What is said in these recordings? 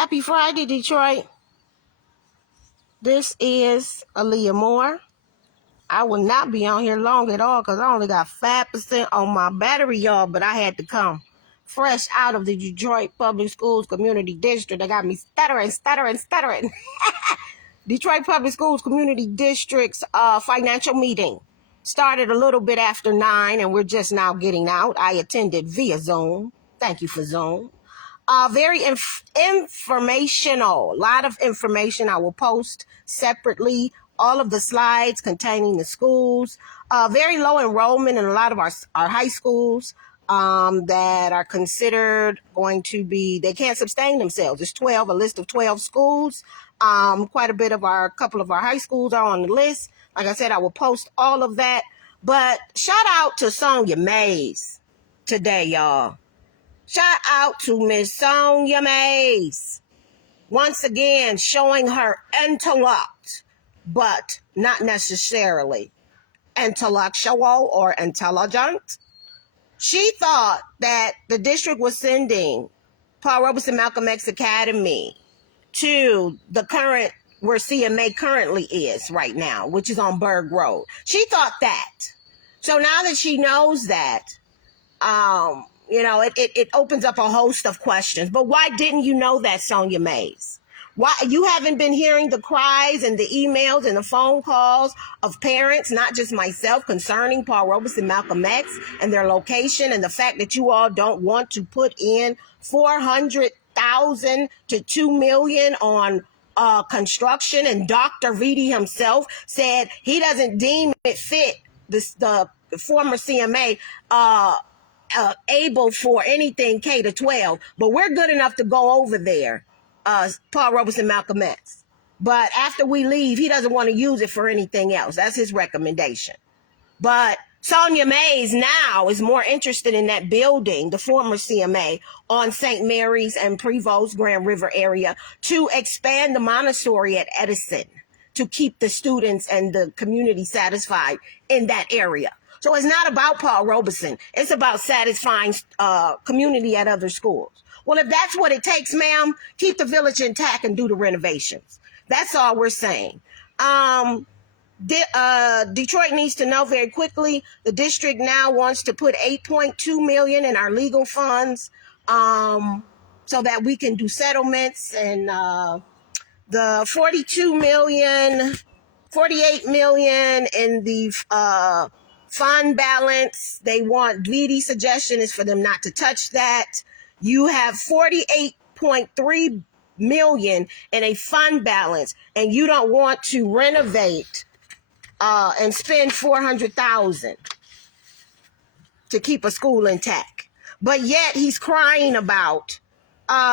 Happy Friday, Detroit. This is Aaliyah Moore. I will not be on here long at all because I only got 5% on my battery, y'all, but I had to come fresh out of the Detroit Public Schools Community District. They got me stuttering. Detroit Public Schools Community District's financial meeting started a little bit after 9, and we're just now getting out. I attended via Zoom. Thank you for Zoom. Very informational, a lot of information. I will post separately all of the slides containing the schools. Very low enrollment in a lot of our high schools that are considered going to be, they can't sustain themselves. There's a list of 12 schools. Quite a bit of couple of our high schools are on the list. Like I said, I will post all of that. But shout out to Sonia Mays today, y'all. Shout out to Miss Sonia Mays. Once again, showing her intellect, but not necessarily intellectual or intelligent. She thought that the district was sending Paul Robeson Malcolm X Academy to the current, where CMA currently is right now, which is on Berg Road. She thought that. So now that she knows that, it opens up a host of questions. But why didn't you know that, Sonia Mays? Why you haven't been hearing the cries and the emails and the phone calls of parents, not just myself, concerning Paul Robeson Malcolm X and their location, and the fact that you all don't want to put in $400,000 to $2 million on construction? And Dr. Vitti himself said he doesn't deem it fit, the former CMA able for anything K to 12, but we're good enough to go over there, Paul Robeson Malcolm X. But after we leave, he doesn't want to use it for anything else. That's his recommendation. But Sonia Mays now is more interested in that building, the former CMA, on St. Mary's and Prevost, Grand River area, to expand the Montessori at Edison, to keep the students and the community satisfied in that area. So it's not about Paul Robeson. It's about satisfying community at other schools. Well, if that's what it takes, ma'am, keep the village intact and do the renovations. That's all we're saying. Detroit needs to know very quickly, the district now wants to put $8.2 million in our legal funds so that we can do settlements, and the $48 million in the fund balance. They want, Vitti's suggestion is for them not to touch that. You have $48.3 million in a fund balance, and you don't want to renovate and spend $400,000 to keep a school intact. But yet he's crying about,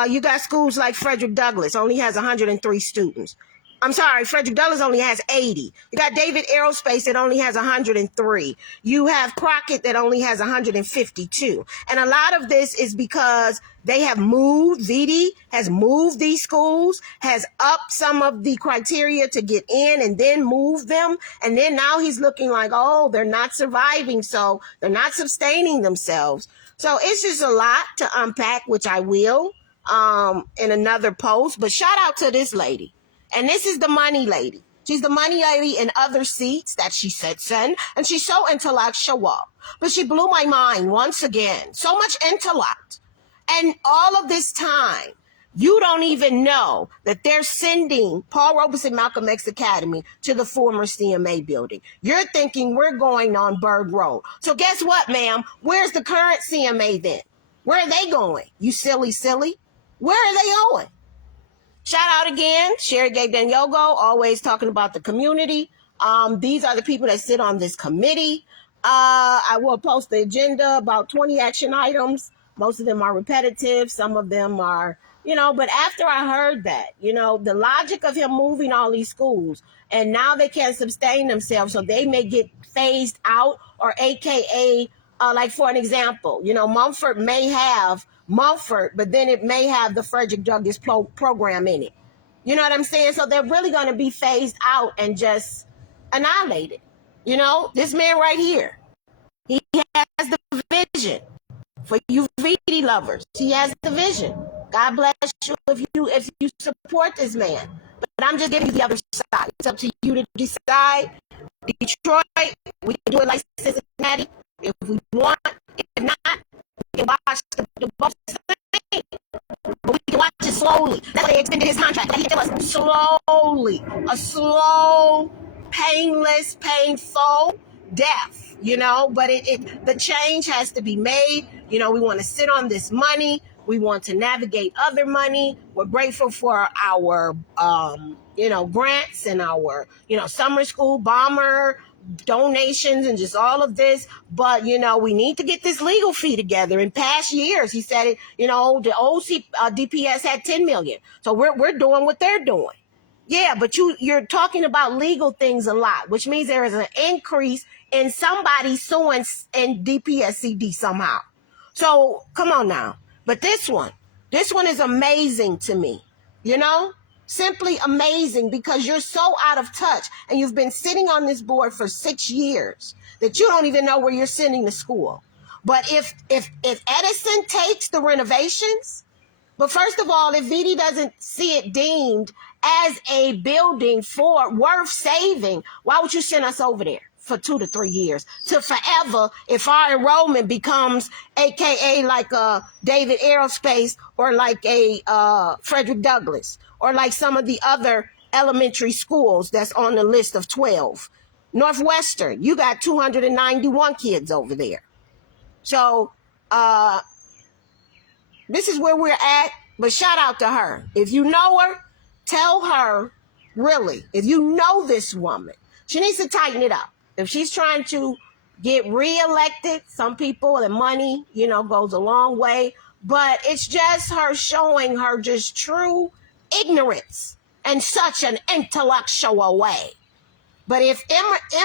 you got schools like Frederick Douglass, only has 103 students. I'm sorry, Frederick Douglass only has 80. You got David Aerospace that only has 103. You have Crockett that only has 152. And a lot of this is because they have moved, Vitti has moved these schools, has upped some of the criteria to get in and then moved them. And then now he's looking like, oh, they're not surviving, so they're not sustaining themselves. So it's just a lot to unpack, which I will in another post. But shout out to this lady. And this is the money lady. She's the money lady in other seats that she sits in. And she's so intellectual. But she blew my mind once again. So much intellect. And all of this time, you don't even know that they're sending Paul Robeson Malcolm X Academy to the former CMA building. You're thinking we're going on Berg Road. So guess what, ma'am? Where's the current CMA then? Where are they going? You silly. Where are they going? Shout out again, Sherry Gay Danyogo, always talking about the community. These are the people that sit on this committee. I will post the agenda, about 20 action items. Most of them are repetitive. Some of them are, but after I heard that, the logic of him moving all these schools, and now they can't sustain themselves, so they may get phased out, or AKA, like for an example, Mumford may have Mumford, but then it may have the Frederick Douglass program in it. You know what I'm saying? So they're really going to be phased out and just annihilated. This man right here, he has the vision. For you Vitti lovers, he has the vision. God bless you if you support this man. But I'm just giving you the other side. It's up to you to decide. Detroit, we can do it like Cincinnati if we want. If not, we can watch the both things. But we can watch it slowly. That's why they extended his contract. He give us slowly, a slow, painless, painful death, but the change has to be made. We want to sit on this money. We want to navigate other money. We're grateful for our, grants and our, summer school bomber donations and just all of this. But, we need to get this legal fee together. In past years, he said it, the old DPS had 10 million. So we're doing what they're doing. Yeah, but you're talking about legal things a lot, which means there is an increase in somebody suing in DPSCD somehow. So come on now. But this one is amazing to me, simply amazing, because you're so out of touch and you've been sitting on this board for 6 years that you don't even know where you're sending the school. But if Edison takes the renovations, but first of all, if VD doesn't see it deemed as a building worth saving, why would you send us over there for 2 to 3 years to forever if our enrollment becomes AKA like a David Aerospace or like a Frederick Douglass or like some of the other elementary schools that's on the list of 12. Northwestern, you got 291 kids over there. So, this is where we're at, but shout out to her. If you know her, tell her, really, if you know this woman, she needs to tighten it up. If she's trying to get reelected, some people, and money, goes a long way, but it's just her showing her just true ignorance in such an intellectual way. But if Edison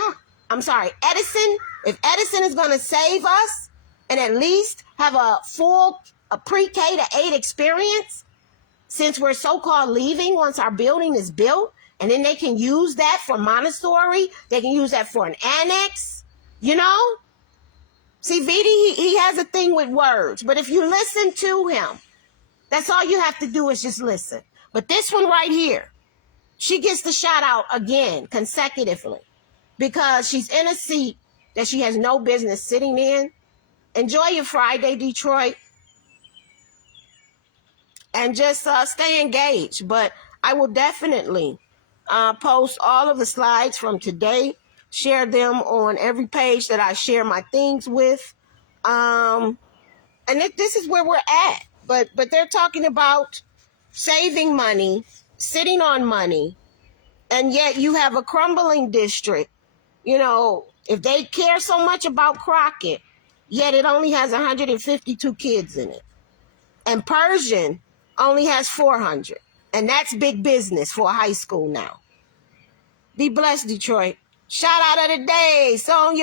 is going to save us and at least have a pre-K to 8 experience, since we're so-called leaving once our building is built, and then they can use that for Montessori, they can use that for an annex, See, VD, he has a thing with words, but if you listen to him, that's all you have to do is just listen. But this one right here, she gets the shout out again consecutively because she's in a seat that she has no business sitting in. Enjoy your Friday, Detroit. And just stay engaged. But I will definitely post all of the slides from today, share them on every page that I share my things with. And this is where we're at. But they're talking about saving money, sitting on money, and yet you have a crumbling district. If they care so much about Crockett, yet it only has 152 kids in it. And Persian only has 400. And that's big business for a high school now. Be blessed, Detroit. Shout out of the day. Sonya